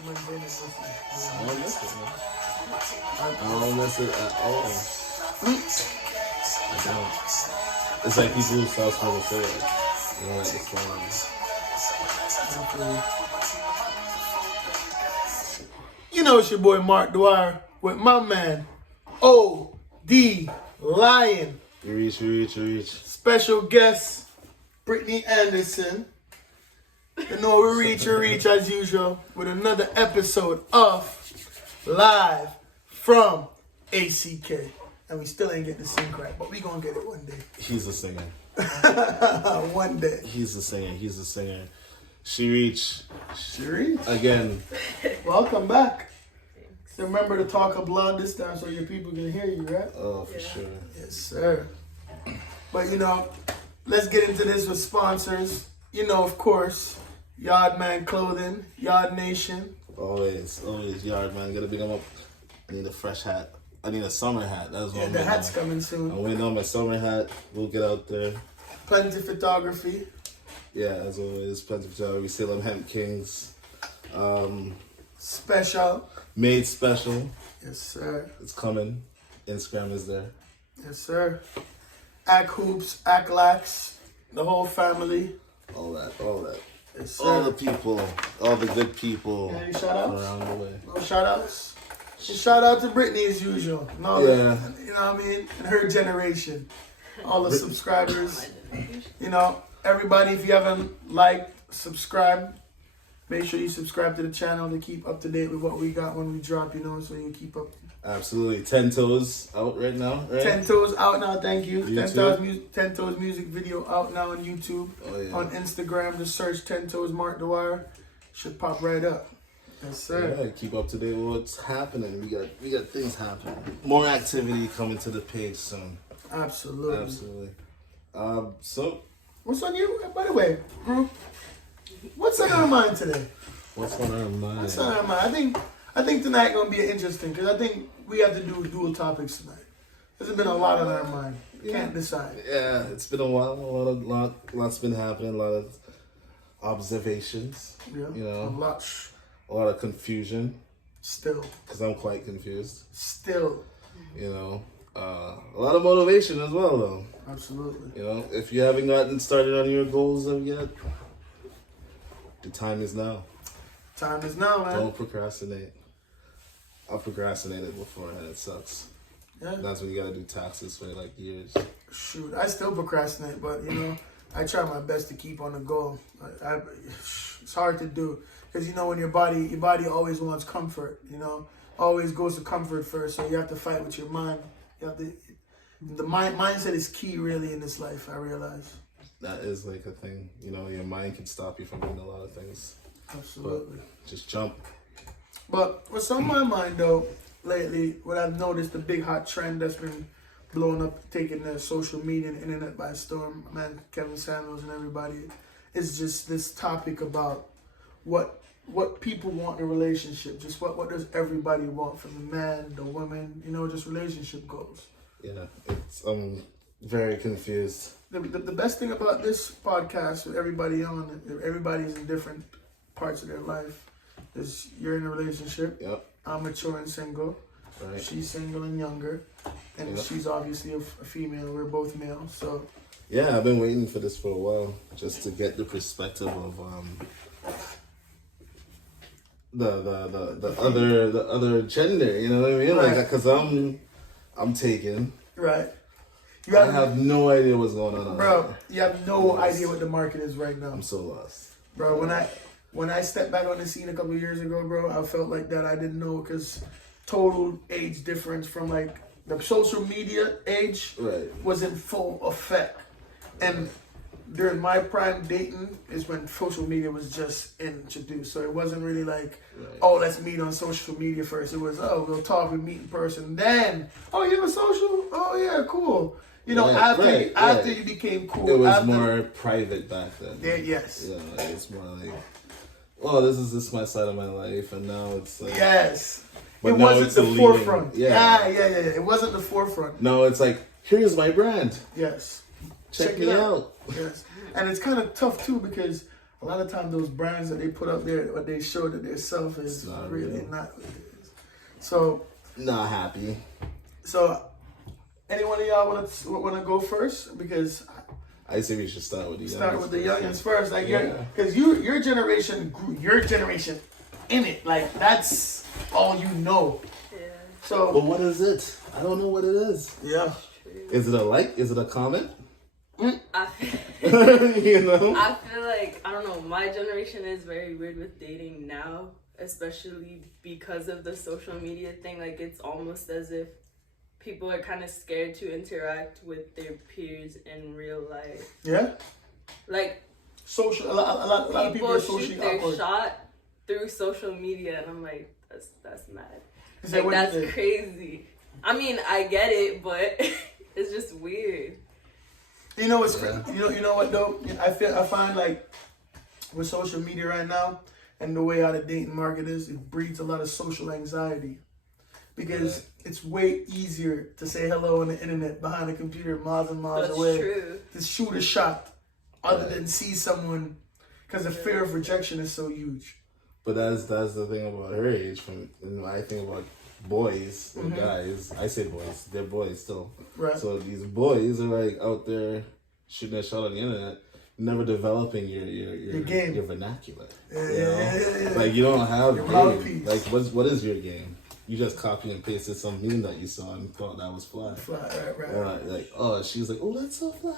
I don't miss it, man. I don't miss it at all. I don't. It's like people who stop smoking cigarettes. You know, like it's You know it's your boy Mark Dwyer with my man O.D. Lion. You reach. Special guest Brittany Anderson. You know we reach as usual with another episode of Live from ACK. And we still ain't getting the sing right, but we gonna get it one day. He's a singer. One day. He's a singer. She reach. Again. Welcome back. So remember to talk up loud this time so your people can hear you, right? Oh, for sure. Yes, sir. But you know, let's get into this with sponsors. You know, of course, Yardman Clothing, Yard Nation. Always Yardman. Gotta big them up. I need a fresh hat. I need a summer hat. That's what the hat's coming soon. I'm waiting on my summer hat. We'll get out there. Plenty Photography. Yeah, as always, Plenty Photography. Salem Hemp Kings. Special. Made Special. Yes, sir. It's coming. Instagram is there. Yes, sir. ACK Hoops, ACK Lax, the whole family. All that. Yes, sir. All the people, all the good people Any shout outs? around the way. No shout outs? Just shout out to Brittany as usual. No, Yeah. You know what I mean? And her generation. All the subscribers. You know, everybody, if you haven't liked, subscribe. Make sure you subscribe to the channel to keep up to date with what we got when we drop, you know, so you keep up. Absolutely. 10 Toes out right now, right? 10 Toes out now, thank you. YouTube. 10 Toes music video out now on YouTube. Oh, yeah. On Instagram, just search 10 Toes Mark Dwyer. Should pop right up. Yes, sir. Yeah, keep up to date with what's happening. We got things happening. More activity coming to the page soon. Absolutely. So What's on you? By the way, group, what's on our mind today? what's on our mind? What's on our mind? I think tonight gonna be interesting because I think we have to do dual topics tonight. There's been a lot on our mind. Can't decide. Yeah, it's been a while. Lots been happening. A lot of observations. Yeah, You know, a a lot of confusion. Still. Because I'm quite confused. Still. You know, a lot of motivation as well, though. Absolutely. You know, if you haven't gotten started on your goals yet, the time is now. Time is now, man. Don't procrastinate. I've procrastinated before and it sucks. Yeah. That's when you gotta do taxes for like years. Shoot, I still procrastinate, but you know, I try my best to keep on the goal. It's hard to do because you know when your body always wants comfort. You know, always goes to comfort first. So you have to fight with your mind. You have to. The mindset is key, really, in this life. I realize. That is like a thing. You know, your mind can stop you from doing a lot of things. Absolutely. But just jump. But what's on my mind though lately, what I've noticed, the big hot trend that's been blowing up, taking the social media and internet by storm, man, Kevin Samuels and everybody, is just this topic about what people want in a relationship. Just what does everybody want from the man, the woman, you know, just relationship goals. Yeah, I'm very confused. The best thing about this podcast with everybody on, everybody's in different parts of their life. Is you're in a relationship. Yep. I'm mature and single. Right. She's single and younger. And she's obviously a female. We're both male. So yeah, I've been waiting for this for a while, just to get the perspective of the other gender. You know what I mean? Right. Like, cause I'm taken. right. I have no idea what's going on. Bro, you have no idea what the market is right now. I'm so lost. Bro, when I stepped back on the scene a couple of years ago, bro, I felt like that I didn't know because total age difference from like the social media age was in full effect. And during my prime dating is when social media was just introduced. So it wasn't really like, oh, let's meet on social media first. It was, oh, we'll talk, we meet in person. Then, oh, you have a social? Oh, yeah, cool. You know, after you became cool. It was more private back then. Yeah, yes. Yeah, it's more like, oh, this is my side of my life, and now it's like... Yes. But it wasn't the forefront. Yeah. It wasn't the forefront. No, it's like, here's my brand. Yes. Check me out. Yes. And it's kind of tough, too, because a lot of times those brands that they put up there, what they show that their self is not really real. not what it is. So, Not happy. so anyone of y'all want to go first? Because I say we should start with the youngins first, like Yeah. because your generation grew, your generation in it, like that's all you know. Yeah. So, But what is it? I don't know what it is. yeah, Is it a like? Is it a comment? I feel, You know? I feel like, I don't know, my generation is very weird with dating now, especially because of the social media thing. Like, it's almost as if people are kind of scared to interact with their peers in real life. yeah. Like, Social, a lot of people are shoot socially their awkward. shot through social media, and I'm like, that's mad. Is that Like, what you that's think? crazy. I mean, I get it, but it's just weird. You know what's Yeah. you know what though? I find like with social media right now and the way how the dating market is, it breeds a lot of social anxiety because it's way easier to say hello on the internet behind a computer miles and miles That's away true. to shoot a shot other than see someone because the fear of rejection is so huge. But that's the thing about her age. From when I think about boys and guys, I say boys. They're boys still. Right. So these boys are like out there shooting a shot on the internet, never developing your game. your vernacular. Yeah. You know? Like you don't have Your game. mouthpiece. Like what is your game? You just copy and pasted some meme that you saw and thought that was fly. Right. Like, oh, she's like, oh, that's so fly.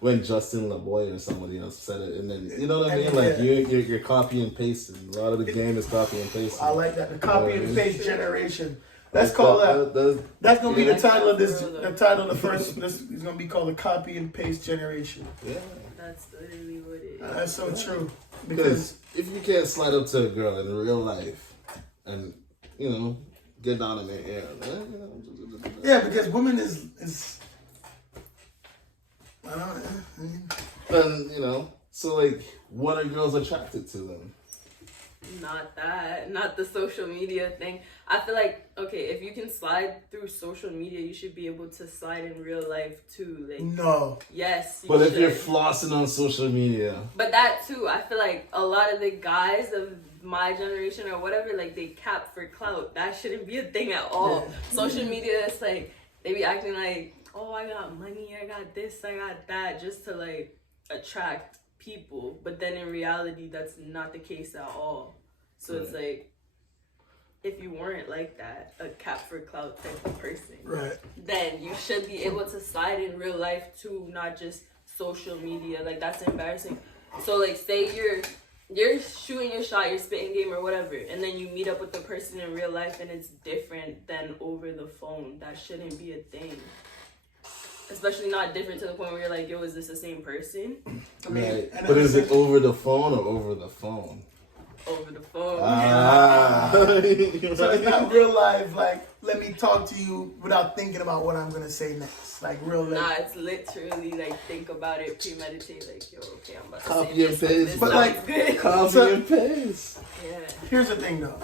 When Justin LeBoy or somebody else said it, and then you know what I mean? Like you're copy and pasting. A lot of the game is copy and pasting. I like that. The copy and paste generation. Let's Like, call that. That's gonna be the Yeah. title of this. The title of the first. This is gonna be called the copy and paste generation. Yeah. That's literally what it is. That's so true. Because if you can't slide up to a girl in real life and get down in the air, Yeah, because women is I don't know. and so like, what are girls attracted to then? Not that. Not the social media thing. I feel like, okay, if you can slide through social media, you should be able to slide in real life too. Like, No. yes, you But should. if you're flossing on social media, But that too, I feel like a lot of the guys of my generation or whatever, like they cap for clout. That shouldn't be a thing at all. Yeah. Social media, it's like they be acting like, oh, I got money, I got this, I got that, just to like attract people. But then in reality, that's not the case at all. So it's like, if you weren't like that, a cap for clout type of person, Right. then you should be able to slide in real life too, not just social media. Like, that's embarrassing. So like, say you're shooting your shot, you're spitting game or whatever, and then you meet up with the person in real life and it's different than over the phone. That shouldn't be a thing. Especially not different to the point where you're like, yo, is this the same person? I mean, right? and But is it over the phone or over the phone? Over the phone. So it's not real life, like, let me talk to you without thinking about what I'm gonna say next. Like real life. Nah, it's literally like, think about it, premeditate, like, yo, okay, I'm about to Copy say and this, paste. this But, sounds like, good. Copy So- and paste. Yeah. Here's the thing though.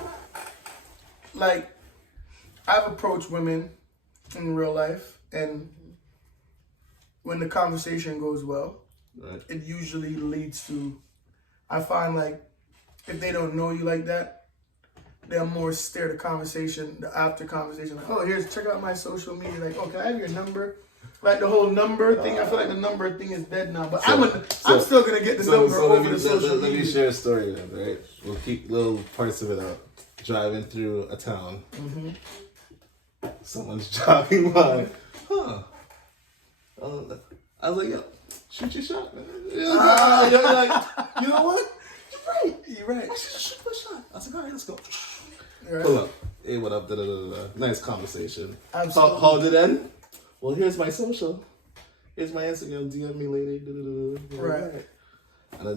Like, I've approached women in real life, and when the conversation goes well, Right. it usually leads to, I find like, if they don't know you like that, they'll more steer the conversation, the after conversation. Like, oh, check out my social media. Like, oh, can I have your number? Like the whole number thing. I feel like the number thing is dead now. But I'm still gonna get the number over the social let me media. share a story then, right? We'll keep little parts of it out. Driving through a town. Someone's driving by. Huh. I was like, yo, shoot your shot, man. You're like, you know what? You're right. Shoot my shot. I was like, all right, let's go. Right? Pull up. Hey, what up? Da, da, da, da. Nice conversation. Absolutely. How did it end? Well, here's my social. Here's my Instagram. DM me later. Da, da, da, da. Right.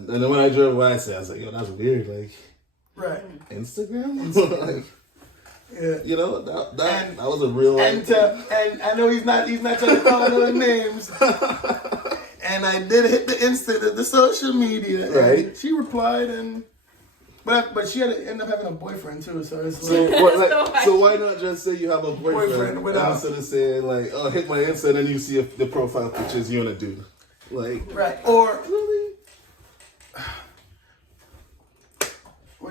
And then when I drove away, I was like, yo, that's weird. Like, Right. Instagram? Like, Yeah. that was a real life. And I know he's not trying to call no names. And I did hit the social media. Right. And she replied, but she had to end up having a boyfriend too. So it's So, like, so why not just say you have a boyfriend Boyfriend without- instead of saying like, oh, hit my Insta, and then you see the profile pictures you and a dude. Like, right. Or really?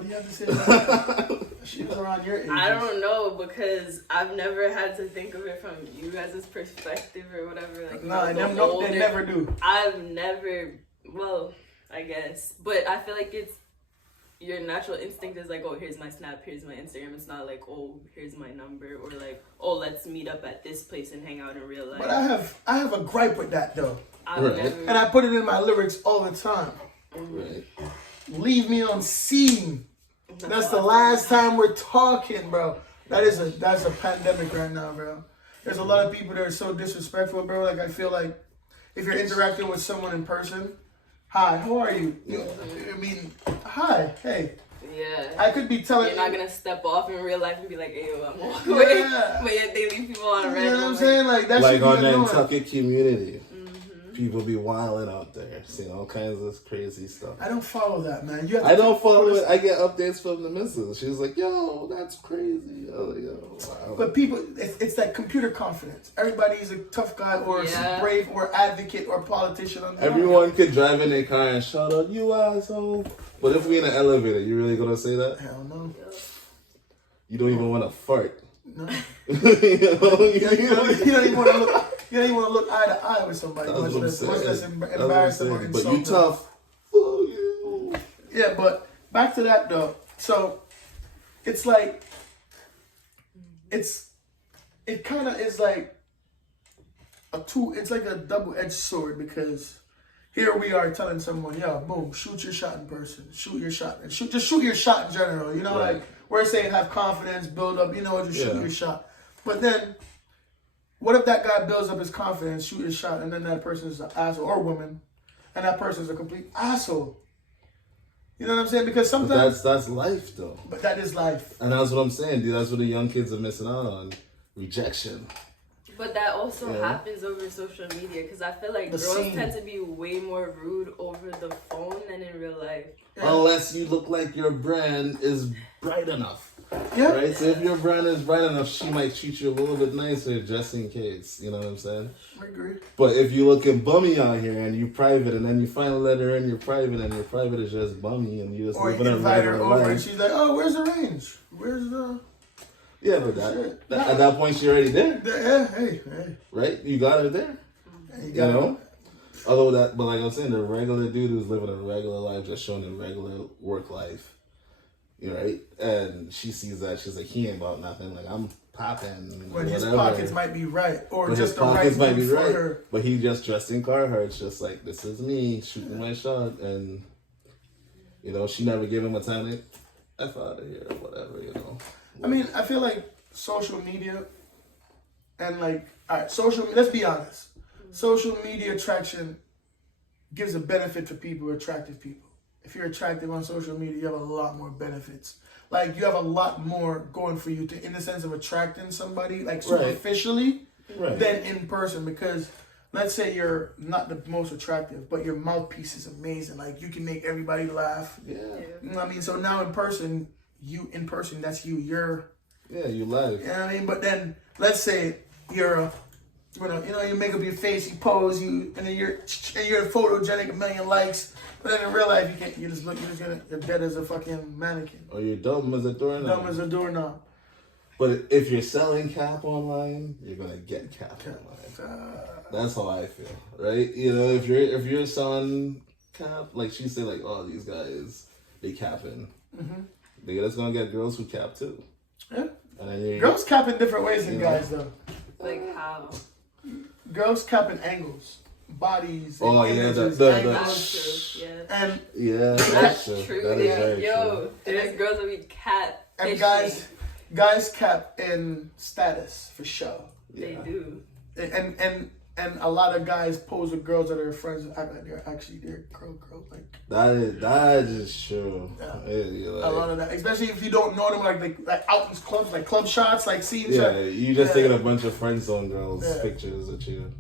you have to say that? She was around your age. I don't know because I've never had to think of it from you guys' perspective or whatever. Like, they never do. I've never, well, I guess, but I feel like it's your natural instinct is like, oh, here's my Snap, here's my Instagram. It's not like, oh, here's my number, or like, oh, let's meet up at this place and hang out in real life. But I have a gripe with that though. And I put it in my lyrics all the time. Right. Leave me on scene. That's the last time we're talking, bro. That's a pandemic right now, bro. There's a lot of people that are so disrespectful, bro. Like, I feel like if you're interacting with someone in person, hi, how are you? I mean, hi, hey. Yeah. I could be telling you're not gonna step off in real life and be like, hey, yo, I'm walking away. But yet they leave people on red. You know what I'm saying? Like, that like should be on the annoying. Nantucket community. People be wilding out there, seeing all kinds of crazy stuff. I don't follow that, man. I don't follow it. I get updates from the missus. She was like, yo, that's crazy. Oh, yo, wow. But people, it's that computer confidence. Everybody's a tough guy or brave or advocate or politician. Everyone could drive in their car and shout out, you asshole. But if we in an elevator, you really gonna say that? Hell no. You don't even want to fart. No. you don't even want to look. You don't even want to look eye to eye with somebody. Much less embarrassing or But you tough. Fuck you. Yeah, but back to that though. So it's like it kind of is like it's like a double-edged sword, because here we are telling someone, yo, boom, shoot your shot in person, shoot your shot, and just shoot your shot in general. You know, right. Like we're saying, have confidence, build up. You know, just shoot your shot. But then, what if that guy builds up his confidence, shoot his shot, and then that person is an asshole, or woman, and that person is a complete asshole? You know what I'm saying? Because sometimes that's life, though. But that is life, and that's what I'm saying, dude. That's what the young kids are missing out on: rejection. But that also happens over social media, because I feel like girls tend to be way more rude over the phone than in real life. Yeah. Unless you look like your brand is bright enough. Yeah. Right? So if your brand is bright enough, she might treat you a little bit nicer just in case. You know what I'm saying? I agree. But if you looking bummy out here and you private, and then you finally let her in your private, and your private is just bummy, and you just living a regular life. And she's like, oh, where's the range? Where's the... Yeah, but at that point, she already there. Yeah, hey. Right? You got her there. You know? Although but like I'm saying, the regular dude who's living a regular life, just showing a regular work life. You know, right? And she sees that, she's like, he ain't about nothing. Like, I'm popping. When his pockets might be right, or but just the right might be for right. her. But he just dressed in Carhartt. It's just like, this is me shooting my shot, and you know, she never gave him a time to F out of here or whatever. You know. I mean, I feel like social media and like, all right, let's be honest. Social media attraction gives a benefit to people who are attractive people. If you're attractive on social media, you have a lot more benefits. Like, you have a lot more going for you in the sense of attracting somebody, like superficially, than in person. Because let's say you're not the most attractive, but your mouthpiece is amazing. Like, you can make everybody laugh. Yeah. You know what I mean? So now in person, that's you. You live. You know what I mean? But then, let's say you're you make up your face, you pose, and then you're photogenic, 1 million likes. But then in real life, you can't. You're dead as a fucking mannequin. Or you're dumb as a doorknob. Dumb as a doorknob. But if you're selling cap online, you're gonna get cap online. That's how I feel, right? You know, if you're selling cap, like she said, like, oh, these guys, they capping. Mm-hmm. They're just gonna get girls who cap too. Yeah. And then girls cap in different ways than guys, though. Like how? Girls cap in angles. Bodies. Oh and images, That's true. Yeah. And that's true. That is very true. There's girls that be cat. And guys cap in status for show. They do. And a lot of guys pose with girls that are friends and act like they're girl like. That is true. Yeah. Like, a lot of that, especially if you don't know them, like out in clubs, like club shots, like scenes. Yeah, you just taking a bunch of friend zone girls pictures with you.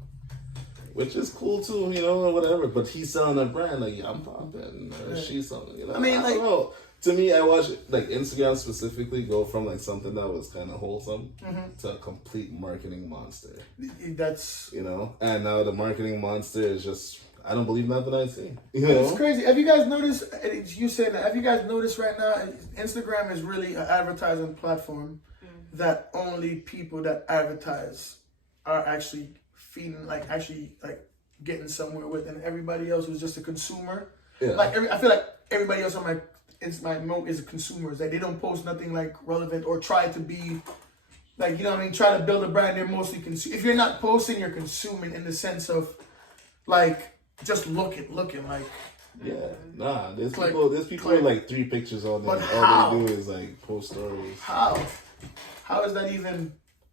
Which is cool too, you know, or whatever. But he's selling a brand, like, I'm popping, or she's something, you know. I mean, I don't know. To me, I watch, like, Instagram specifically go from, like, something that was kind of wholesome to a complete marketing monster. That's... You know? And now the marketing monster is just I don't believe nothing I see. You know? It's crazy. Have you guys noticed? You saying that? Have you guys noticed right now? Instagram is really an advertising platform that only people that advertise are actually feeding, like actually like getting somewhere with, and everybody else who's just a consumer. Yeah. Like I feel like everybody else on my is a consumers. Like they don't post nothing like relevant or try to be. Like, you know what I mean? Try to build a brand. They're mostly if you're not posting, you're consuming in the sense of, like, just looking. Like, yeah, nah. There's people with like 3 pictures on there. All they do is like post stories. How is that even?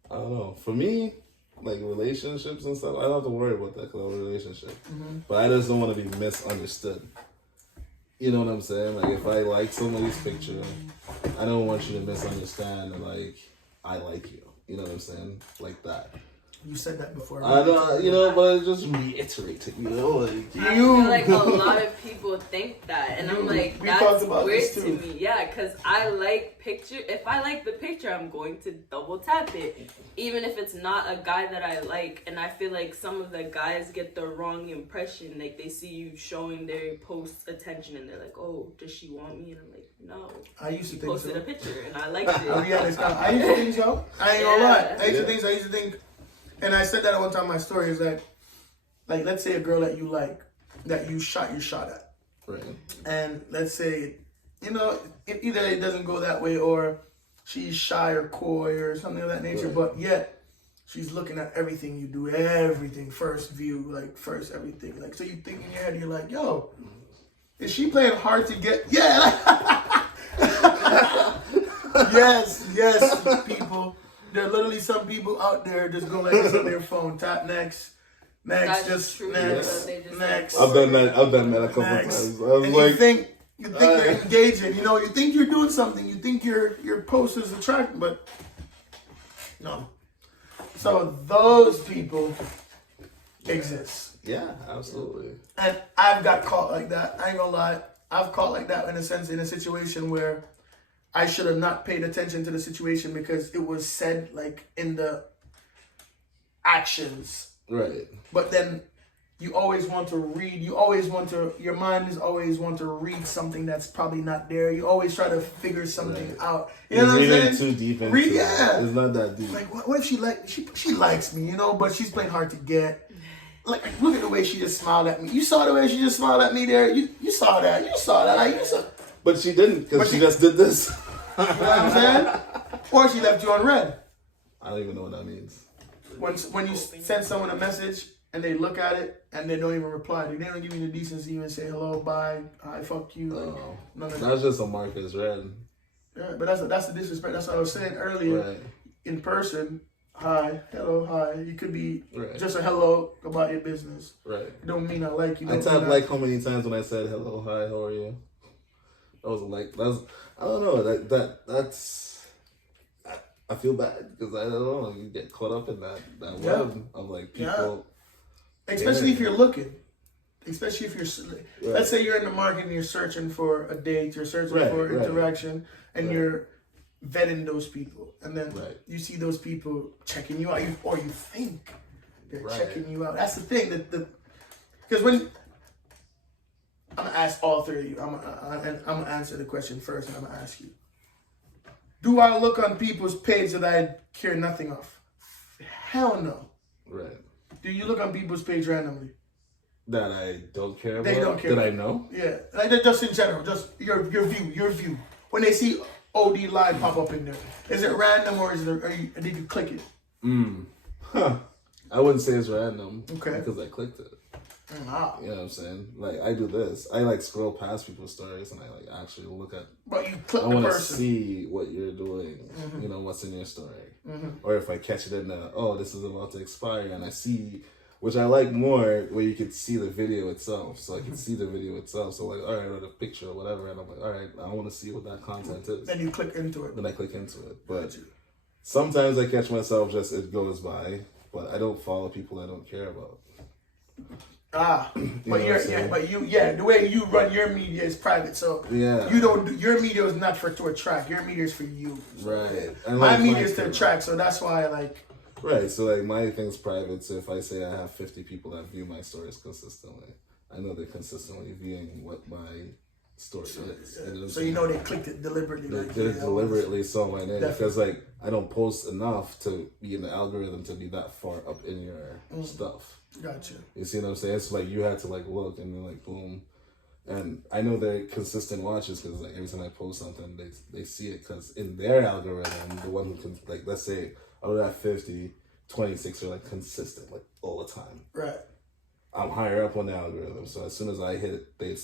I don't know. For me, like relationships and stuff, I don't have to worry about that because I'm in a relationship. But I just don't want to be misunderstood. You know what I'm saying? Like if I like somebody's picture, I don't want you to misunderstand and like. I like you. You know what I'm saying? Like that. You said that before. I know, you know, but I just reiterate it, you know? Like, I feel like a lot of people think that. And I'm like, that's weird to me. Yeah, because I like picture. If I like the picture, I'm going to double tap it. Even if it's not a guy that I like. And I feel like some of the guys get the wrong impression. Like, they see you showing their post attention and they're like, oh, does she want me? And I'm like, no. I used to think posted so. A picture and I liked it. I used to think so. I ain't gonna lie. I used to think. And I said that at one time in my story is that, like, let's say a girl that you like, that you shot your shot at. Right. And let's say, you know, either it doesn't go that way or she's shy or coy or something of that nature, but yet she's looking at everything you do, everything, first view, like, first everything. Like, so you think in your head, you're like, yo, is she playing hard to get? Yeah. Yes, people. There are literally some people out there just go like this on their phone. Tap next, That's just true. next, next. I've done that a couple times. I was and like, you think you're engaging. You know, you think you're doing something. You think your post is attractive, but no. So those people exist. Yeah, absolutely. And I've got caught like that. I ain't gonna lie. I've caught like that in a situation where I should have not paid attention to the situation because it was said like in the actions. Right. But then you always want to read. Your mind is always want to read something that's probably not there. You always try to figure something out. You know what I'm saying? Too deep into it. It's not that deep. Like, what if she likes me, you know, but she's playing hard to get. Like, look at the way she just smiled at me. You saw the way she just smiled at me there. You saw that. You saw that. Like, you saw. But she didn't because she just did this. You know what I'm saying? Or she left you on red. I don't even know what that means. When you send someone a message and they look at it and they don't even reply, they don't give you the decency to even say hello, bye, hi, fuck you. Like, that's just a mark as red. Yeah, but that's the disrespect. That's what I was saying earlier. Right. In person, hi, hello, hi. You could be just a hello about your business. Right. It don't mean I like you. I tapped like how many times when I said hello, hi, how are you? That was like I don't know. That's I feel bad because I don't know. You get caught up in that web of like people. Yeah. Especially if you're looking. Especially if you're, let's say you're in the market and you're searching for a date, you're searching for interaction, and you're vetting those people, and then you see those people checking you out, or you think they're checking you out. That's the thing because when I'm gonna ask all three of you, I'm gonna answer the question first, and I'm gonna ask you: do I look on people's page that I care nothing of? Hell no. Right. Do you look on people's page randomly? That I don't care about? They don't care. That I know? Yeah. Like just in general, just your view. When they see OD Live pop up in there, is it random or did you click it? I wouldn't say it's random. Okay. Because I clicked it. Wow. You know what I'm saying? Like, I do this. I, like, scroll past people's stories and I, like, actually look at... But you click the person. I want to see what you're doing, you know, what's in your story. Or if I catch it in this is about to expire, and I see... Which I like more, where you can see the video itself. So I can see the video itself. So, like, all right, or the picture or whatever. And I'm like, all right, I want to see what that content is. Then you click into it. Then I click into it. But sometimes I catch myself it goes by. But I don't follow people I don't care about. But the way you run your media is private, so your media is not to attract. Your media is for you. So, right. And my media is to attract, so that's why I like. Right. So like my thing's private. So if I say I have 50 people that view my stories consistently, I know they're consistently viewing what my story is. So you know they clicked it deliberately. They did it deliberately so my name because like I don't post enough to be in the algorithm to be that far up in your stuff. Gotcha. You see what I'm saying? It's like you had to like look and then like boom. And I know they're consistent watchers because like every time I post something, they see it because in their algorithm, the one who can like let's say out of that 50, 26 are like consistent like all the time. Right. I'm higher up on the algorithm, so as soon as I hit it, they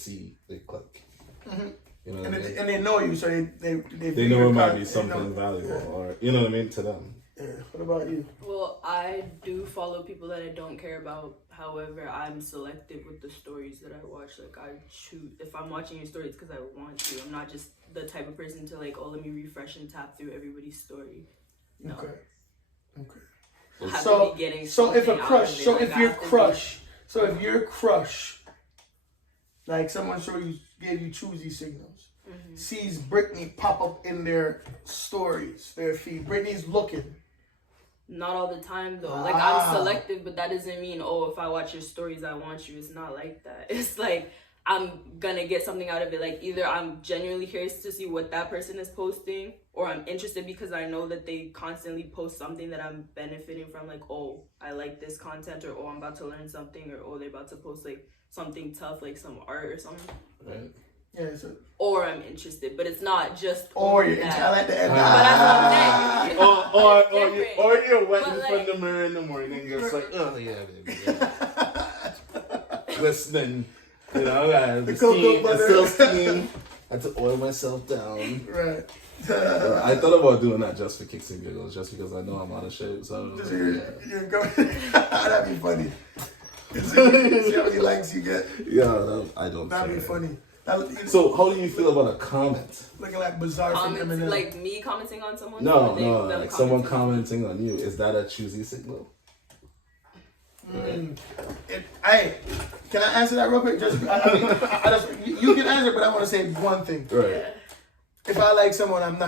click. Mm-hmm. You know what I mean? And they know you, so they know it might be something valuable, or you know what I mean to them. Yeah. What about you? Well, I do follow people that I don't care about. However, I'm selective with the stories that I watch. Like I choose if I'm watching your stories because I want to. I'm not just the type of person to like, oh, let me refresh and tap through everybody's story. No. Okay. So if your crush, like someone gave you choosy signals, sees Britney pop up in their stories, their feed. Britney's looking. Not all the time though. Like I'm selective, but that doesn't mean if I watch your stories I want you. It's not like that. It's like I'm gonna get something out of it. Like either I'm genuinely curious to see what that person is posting, or I'm interested because I know that they constantly post something that I'm benefiting from. Like, oh, I like this content, or oh, I'm about to learn something, or oh, they're about to post like something tough, like some art or something. Right. Yeah. Or I'm interested, but it's not just. Or you're I like the end. Or you're waiting from the mirror in the morning, just like, oh yeah, baby. Yeah. Listening, you know, the steam, I still steam. I had to oil myself down. Right. I thought about doing that just for kicks and giggles, just because I know I'm out of shape. So you're going. That'd be funny. See how many likes you get. Yeah, I don't. That'd be funny. So, how do you feel about a comment? Looking like bizarre from Eminem. Like me commenting on someone? No, like someone commenting on you. Is that a choosy signal? Hey, can I answer that real quick? You can answer, but I want to say one thing. Right. If I like someone, I'm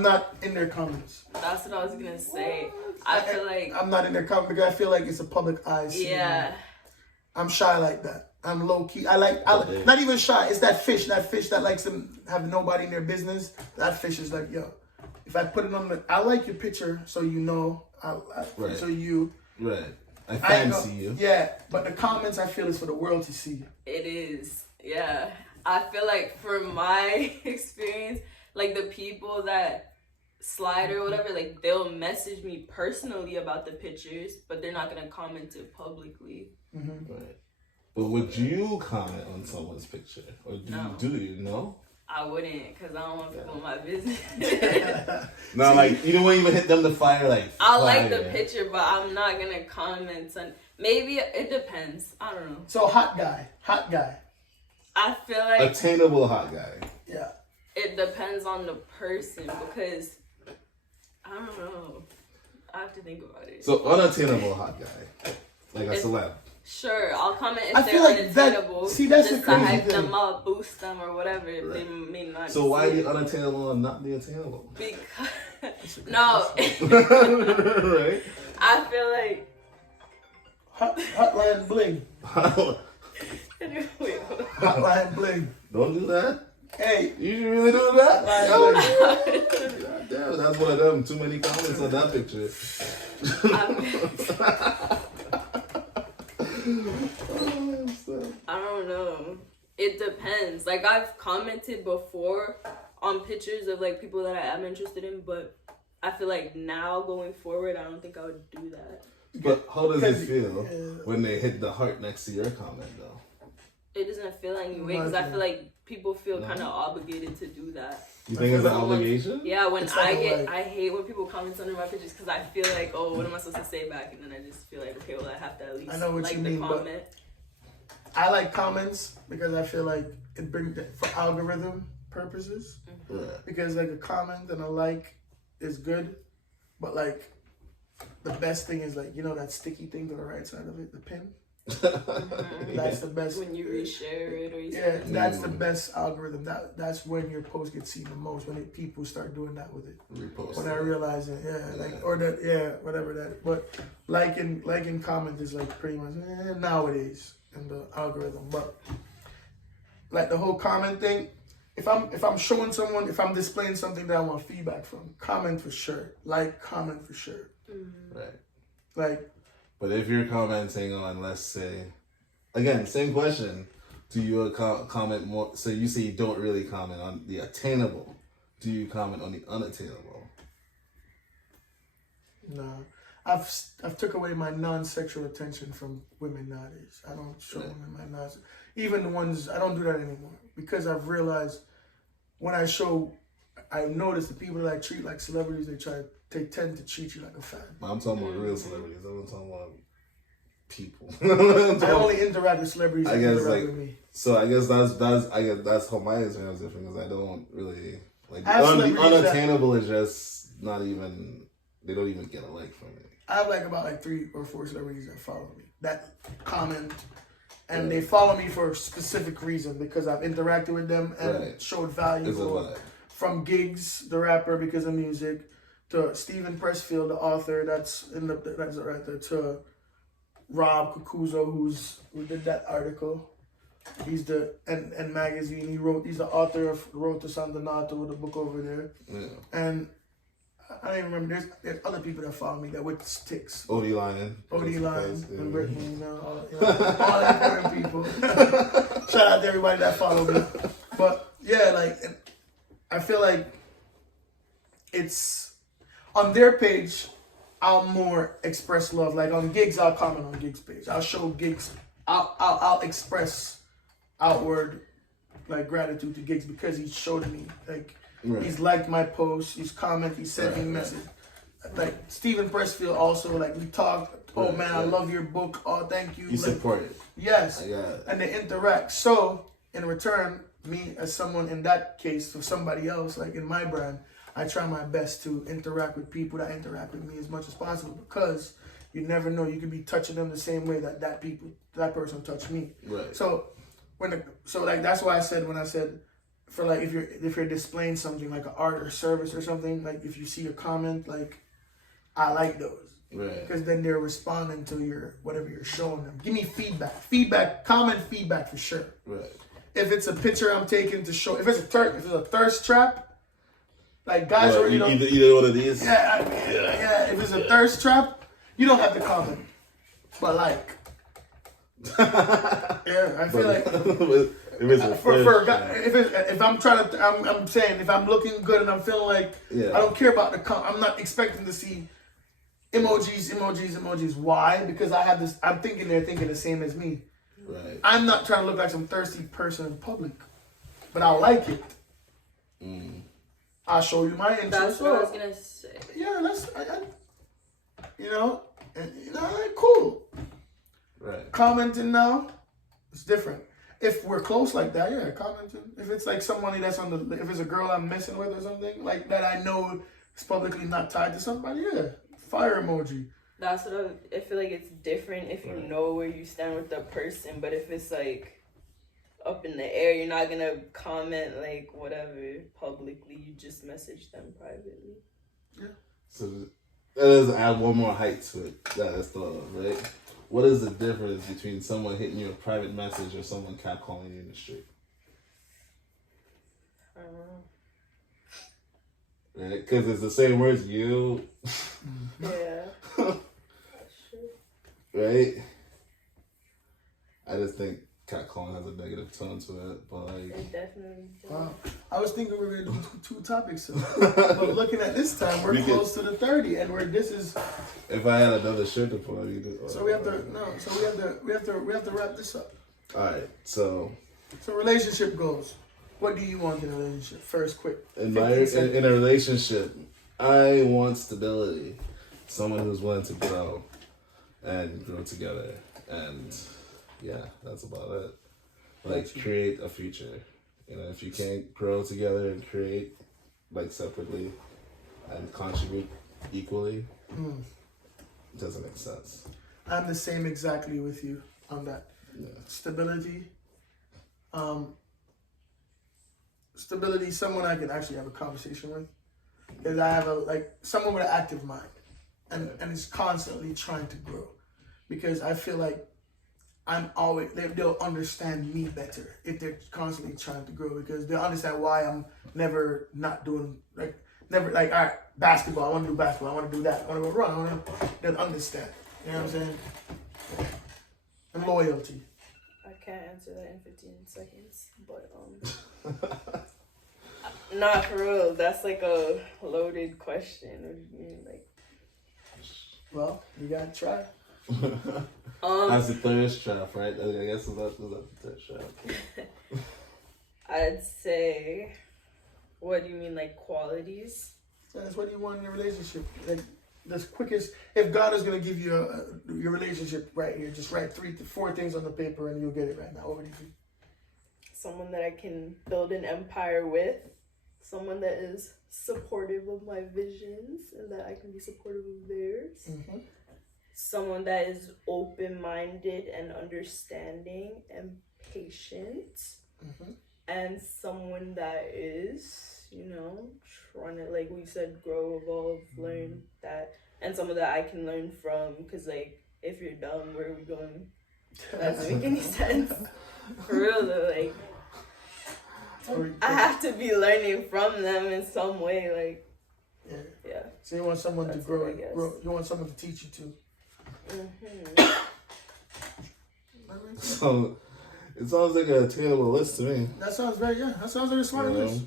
not in their comments. That's what I was gonna say. I feel like I'm not in their comments because I feel like it's a public eye. Yeah. I'm shy like that. I'm low key. I like not even shy. It's that fish that likes to have nobody in their business. That fish is like, yo, if I put it on I like your picture, so you know, right. So you. Right. I fancy you. Yeah, but the comments I feel is for the world to see. It is. Yeah. I feel like from my experience, like the people that slide or whatever, like they'll message me personally about the pictures, but they're not gonna comment it publicly. Mm-hmm. Right. But would you comment on someone's picture, or do you know? I wouldn't, cause I don't want people in my business. No, like you don't want to even hit them to fire. Like I like the picture, but I'm not gonna comment on. Maybe it depends. I don't know. So hot guy. I feel like attainable hot guy. Yeah. It depends on the person because I don't know. I have to think about it. So unattainable hot guy, like a celeb. Sure, I'll comment if they're unattainable. That's the just to hype them up, boost them, or whatever. Right. They may not. So why the unattainable and not the attainable? Because no. Right. I feel like hotline bling. Hotline bling. Don't do that. Hey, you really do that? God damn, that's one of them. Too many comments on that picture. I don't know. It depends. Like I've commented before on pictures of like people that I am interested in, but I feel like now going forward, I don't think I would do that. But how does it feel when they hit the heart next to your comment, though? It doesn't feel any way because I feel like people feel kind of obligated to do that. You think it's an obligation? Yeah, when I hate when people comment under my pictures because I feel like, oh, what am I supposed to say back? And then I just feel like, okay, well, I have to at least like the comment. I like comments because I feel like it brings for algorithm purposes. Mm-hmm. Because like a comment and a like is good, but like the best thing is like, you know, that sticky thing to the right side of it, the pin. That's the best. When you reshare it or that's the best algorithm. That's when your post gets seen the most, when people start doing that with it. Repost. When I realize it, or that, whatever that. But liking comment is like pretty much nowadays. and the algorithm. But like the whole comment thing, if I'm showing someone, if I'm displaying something that I want feedback from, comment for sure. Comment for sure. Mm-hmm. Right. Like. But if you're commenting on, let's say, again, same question. Do you comment more? So you say you don't really comment on the attainable. Do you comment on the unattainable? No. I've took away my non-sexual attention from women nowadays. I don't show women my non. Even the ones, I don't do that anymore. Because I've realized when I notice the people that I treat like celebrities, they tend to treat you like a fan. I'm talking about real celebrities. I'm not talking about people. I only interact with celebrities that interact with me. So I guess that's how my experience is different, because I don't really like the unattainable is just not even, they don't even get a like from me. I have about 3 or 4 celebrities that follow me, that comment, and they follow me for a specific reason because I've interacted with them and showed value. From Giggs, the rapper, because of music, to Stephen Pressfield, the author, that's right there, to Rob Kukuzo, who did that article. He's and magazine. He's the author of Road to San Donato, the book over there. Yeah. And I don't even remember. There's other people that follow me that with sticks. Odie Lion, and Brittany, all important people. Shout out to everybody that follow me. But yeah, I feel like it's on their page. I'll more express love. Like on Giggs, I'll comment on Giggs' page. I'll show Giggs. I'll express outward gratitude to Giggs because he showed me he's liked my post, he's commented, he sent me a message. Like Stephen Pressfield also, we talked. Oh man, I love your book. Oh, thank you. You support it. Yes, and they interact. So in return, me as someone in that case, for somebody else, in my brand, I try my best to interact with people that interact with me as much as possible, because you never know, you could be touching them the same way that person touched me. Right. So that's why I said for if you're displaying something like an art or service or something, if you see a comment, I like those. Right. Because then they're responding to whatever you're showing them. Give me feedback, comment feedback for sure. Right. If it's a picture I'm taking to show, if it's a thirst trap. Guys, either one of these. Yeah. If it's a thirst trap, you don't have to comment. But I feel if it's a I'm saying if I'm looking good and I'm feeling I don't care about I'm not expecting to see emojis. Why? Because I have this. I'm thinking they're thinking the same as me. Right. I'm not trying to look like some thirsty person in public, but I like it. I'll show you my interest. That's what I was gonna say. Yeah, cool. Right. Commenting now, it's different. If we're close like that, yeah, commenting. If it's somebody that's if it's a girl I'm messing with or something that I know is publicly not tied to somebody, yeah, fire emoji. That's what I feel like. It's different if you know where you stand with the person, but if it's up in the air, you're not gonna comment whatever publicly. You just message them privately. Yeah. So that does add one more height to it. That's the right. What is the difference between someone hitting you a private message or someone catcalling you in the street? I don't know. Right, because it's the same words. You. Yeah. That's true. Right. I just think catcalling has a negative tone to it, but it definitely does. Wow. I was thinking we were gonna do two topics, but looking at this time, we're close to the 30, and this is. If I had another shirt to put on, so we have to wrap this up. All right, so relationship goals. What do you want in a relationship? First, quick. In a relationship, I want stability. Someone who's willing to grow and grow together, and yeah, that's about it. Create a future. If you can't grow together and create separately and contribute equally, it doesn't make sense. I'm the same exactly with you on that. Yeah. Stability. Stability, someone I can actually have a conversation with. Because I have someone with an active mind and is constantly trying to grow. Because I feel like they'll understand me better if they're constantly trying to grow, because they'll understand why I'm never not doing, all right, basketball, I want to do basketball, I want to do that, I want to go run, they'll understand. You know what I'm saying? And loyalty. I can't answer that in 15 seconds, but not for real. That's like a loaded question. What do you mean, like? Well, you gotta try. That's the third strap, right? I guess that's the third strap. I'd say, what do you mean, like qualities? That's what you want in a relationship. Like the quickest, if God is gonna give you your relationship right here, just write 3 to 4 things on the paper and you'll get it right now. What do you think? Someone that I can build an empire with. Someone that is supportive of my visions and that I can be supportive of theirs. Mm-hmm. Someone that is open-minded and understanding and patient. Mm-hmm. And someone that is, trying to, like we said, grow, evolve, learn that. And someone that I can learn from, because, like, if you're dumb, where are we going? That doesn't make any sense. For real, though, like, I have to be learning from them in some way, like, yeah. So you want someone to grow, you want someone to teach you too. Mm-hmm. So, it sounds like a terrible list to me. That sounds like a smart list.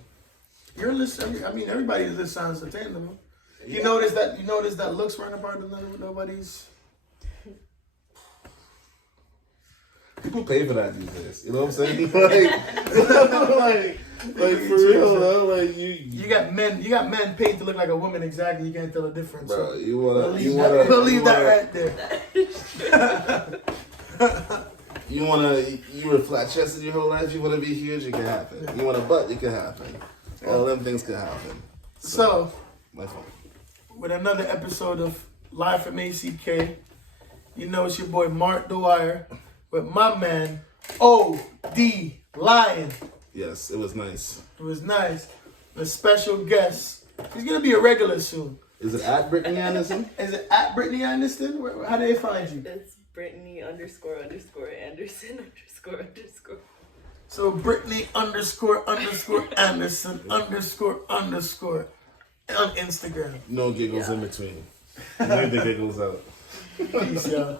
Your list, I mean, everybody's list sounds attainable. You notice that looks running apart with nobody's. People pay for that these days. You know what I'm saying? like for real, though. Like you got men paid to look like a woman. Exactly, you can't tell the difference. Bro, so you wanna believe that right there. You were flat chested your whole life. You wanna be huge, it can happen. You want a butt, it can happen. All them things can happen. So my fault. With another episode of Live from ACK, it's your boy Mark Dwyer with my man O.D. Lion. Yes, it was nice. It was nice. A special guest. He's gonna be a regular soon. Is it at Brittany Anderson? Is it at Brittany Anderson? How do they find you? It's Brittany __ Anderson __ So Brittany __ Anderson _ on Instagram. No giggles in between. Leave the giggles out. Peace, y'all.